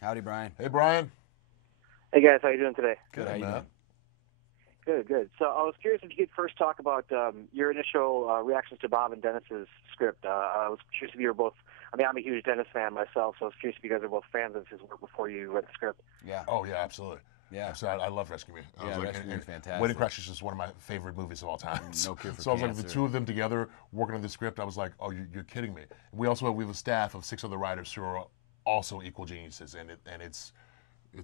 Howdy, Brian. Hey, Brian. Hey guys, how you doing today? Good. How you doing? Good. So I was curious if you could first talk about your initial reactions to Bob and Dennis's script. I was curious if you were both. I mean, I'm a huge Dennis fan myself, so I was curious if you guys are both fans of his work before you read the script. Yeah. Oh, yeah, absolutely. Yeah. Absolutely. I love Rescue Me. Rescue Me is fantastic. Wedding Crashers is one of my favorite movies of all time. No Cure for So I was like, Cancer. the two of them together working on the script, I was like, oh, you're kidding me. We have a staff of 6 other writers who are also equal geniuses, and it's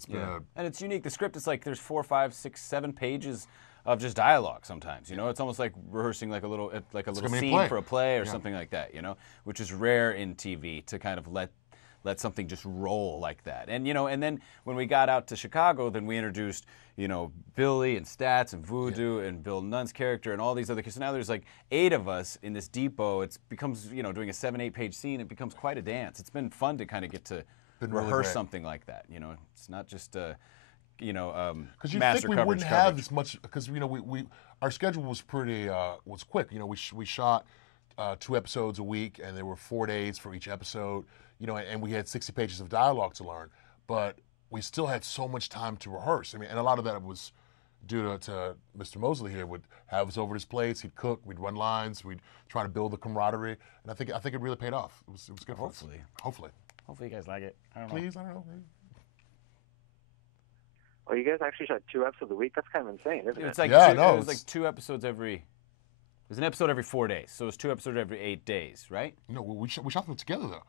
been And it's unique. The script is like there's 4, 5, 6, 7 pages of just dialogue. Sometimes, it's almost like rehearsing like a little scene for a play or something like that. Which is rare in TV to kind of let something just roll like that. And and then when we got out to Chicago, then we introduced Billy and Stats and Voodoo and Bill Nunn's character and all these other kids. So now there's like 8 of us in this depot. It becomes doing a 7, 8 page scene. It becomes quite a dance. It's been fun to kind of get to rehearse something like that. It's not just because you master think we coverage wouldn't have as much because we our schedule was pretty was quick. We shot 2 episodes a week, and there were 4 days for each episode. And we had 60 pages of dialogue to learn, but we still had so much time to rehearse. I mean, and a lot of that was due to Mr. Mosley here would have us over at his place. He'd cook. We'd run lines. We'd try to build the camaraderie, and I think it really paid off. It was good. Hopefully. For us. Hopefully you guys like it. I don't know. Please, I don't know. Maybe. Well, you guys actually shot 2 episodes a week. That's kind of insane, isn't it? It's like it was like 2 episodes every. There's an episode every 4 days, so it's 2 episodes every 8 days, right? No, we shot them together though.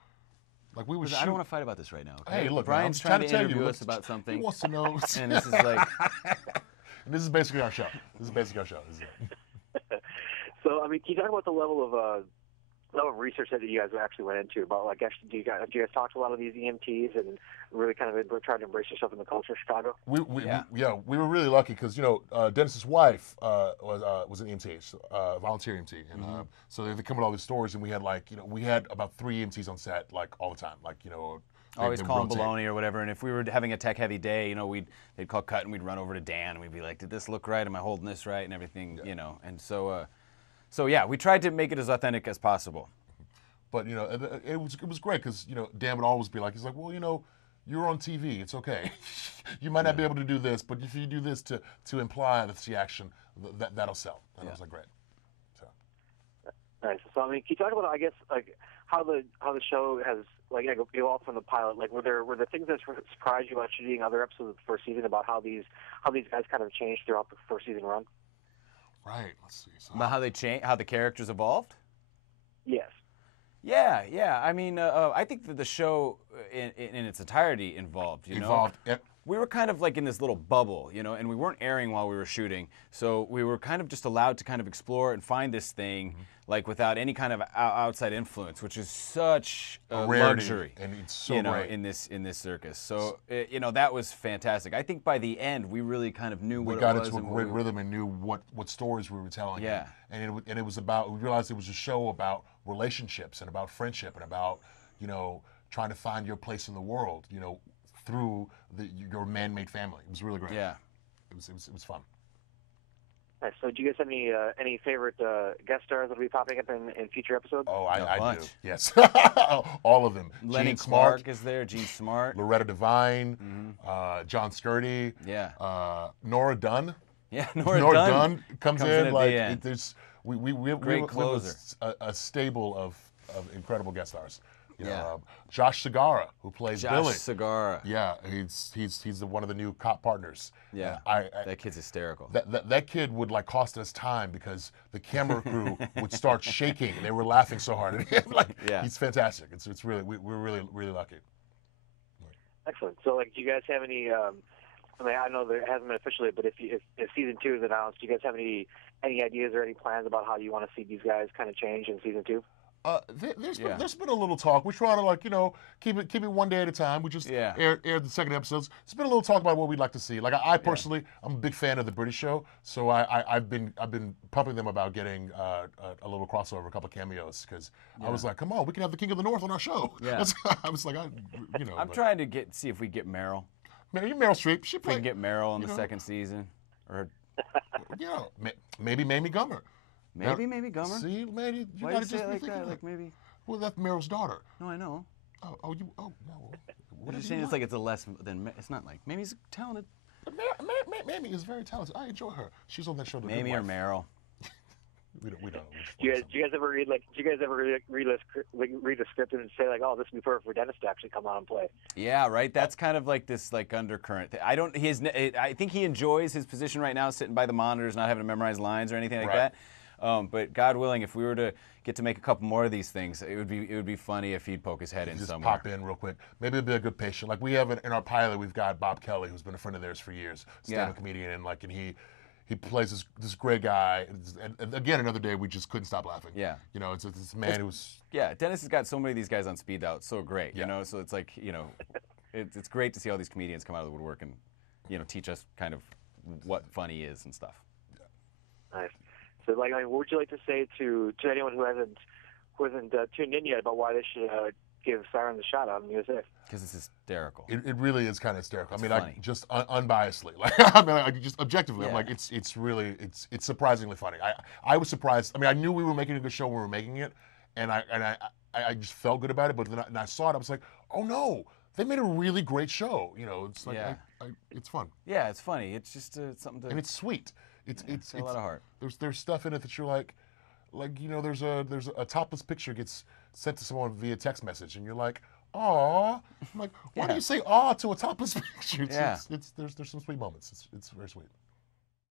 Like we would. I don't want to fight about this right now. Okay? Hey, look, Brian's man, I'm trying to tell interview you, us about something. He wants to know. And this is like. And this is basically our show. This is it. So, I mean, can you talk about the level of research that you guys actually went into about, like, actually, do you guys talk to a lot of these EMTs and really kind of try to embrace yourself in the culture of Chicago? We were really lucky because Dennis's wife was an EMT, volunteer EMT, and so they come with all these stories, and we had about 3 EMTs on set like all the time, like always calling baloney or whatever, and if we were having a tech-heavy day, they'd call cut, and we'd run over to Dan, and we'd be like, "Did this look right? Am I holding this right?" And everything, and so we tried to make it as authentic as possible. But it was great because Dan would always be like, he's like, well, you're on TV, it's okay. You might not be able to do this, but if you do this to imply that's the action, that'll sell. And I was like, great. So. Nice. So, I mean, can you talk about, I guess, like how the show has evolved from the pilot? Like, were there things that surprised you about shooting other episodes of the first season about how these guys kind of changed throughout the first season run? Right. Let's see. So, About how the characters evolved? Yes. Yeah. I mean, I think that the show in its entirety evolved. Evolved. Yep. We were kind of like in this little bubble, and we weren't airing while we were shooting, so we were kind of just allowed to kind of explore and find this thing, like without any kind of outside influence, which is such a luxury, and it's so great in this circus. So that was fantastic. I think by the end we really kind of knew what we got it was into a great rhythm and knew what stories we were telling. Yeah, and it was about. We realized it was a show about relationships and about friendship and about trying to find your place in the world. Through your man-made family. It was really great. Yeah. It was fun. Nice. So do you guys have any favorite guest stars that will be popping up in future episodes? Oh, I do. Bunch. Yes. All of them. Lenny Gene Clark Smart is there, Gene Smart. Loretta Devine, John Scurdy. Yeah. Nora Dunn. Yeah, Nora Dunn comes in at like the end. there's we Great closer. a stable of incredible guest stars. Yeah. Josh Segarra, who plays Billy. Josh Segarra. Yeah, he's one of the new cop partners. Yeah, that kid's hysterical. That kid would like cost us time because the camera crew would start shaking. They were laughing so hard at him. He's fantastic. It's really we're really lucky. Excellent. So, like, do you guys have any? I mean, I know there hasn't been officially, but if season 2 is announced, do you guys have any ideas or any plans about how you want to see these guys kind of change in season 2? There's been a little talk. We're trying to keep it one day at a time. We just aired the second episodes. There's been a little talk about what we'd like to see. Like I personally, I'm a big fan of the British show, so I've been pumping them about getting a little crossover, a couple of cameos, because I was like, come on, we can have the King of the North on our show. Yeah. I was like, I'm trying to see if we get Meryl. Meryl Streep. She We can get Meryl in the second season, or maybe Mamie Gummer. Maybe Gummer. See, man, you Why do gotta you say just it like be that? thinking Like maybe. Well, that's Meryl's daughter. No, I know. no. What You're is saying he it's like it's a less than. It's not like Mamie's talented. Mamie is very talented. I enjoy her. She's on that show. Mamie or Meryl. We don't. Do you guys ever read a script and say like, oh, this would be perfect for Dennis to actually come on and play? Yeah, right. That's kind of like this like undercurrent. I think he enjoys his position right now, sitting by the monitors, not having to memorize lines or anything like that. But God willing, if we were to get to make a couple more of these things, it would be funny if he'd poke his head in just somewhere. Pop in real quick. Maybe it'd be a good patient. Like we have in our pilot, we've got Bob Kelly, who's been a friend of theirs for years, stand-up comedian, and he plays this great guy. And again, another day we just couldn't stop laughing. Yeah. You know, it's this man who's. Yeah, Dennis has got so many of these guys on speed dial. It's so great. You know, so it's like, you know, it's great to see all these comedians come out of the woodwork and, you know, teach us kind of what funny is and stuff. Nice. So, like, I mean, what would you like to say to anyone who hasn't tuned in yet about why they should give Sirens a shot on USA? Because it's hysterical. It really is kind of hysterical. It's I mean, funny. I just unbiasedly, like I mean, I just objectively, I'm like, it's really surprisingly funny. I was surprised. I mean, I knew we were making a good show when we were making it, and I just felt good about it. But then I saw it, I was like, oh no, they made a really great show. You know, it's like it's fun. Yeah, it's funny. It's just something to. And it's sweet. It's a lot of heart. There's stuff in it that you're like you know, there's a topless picture gets sent to someone via text message, and you're like, aw. I'm like, why do you say aw to a topless picture? There's some sweet moments. It's very sweet.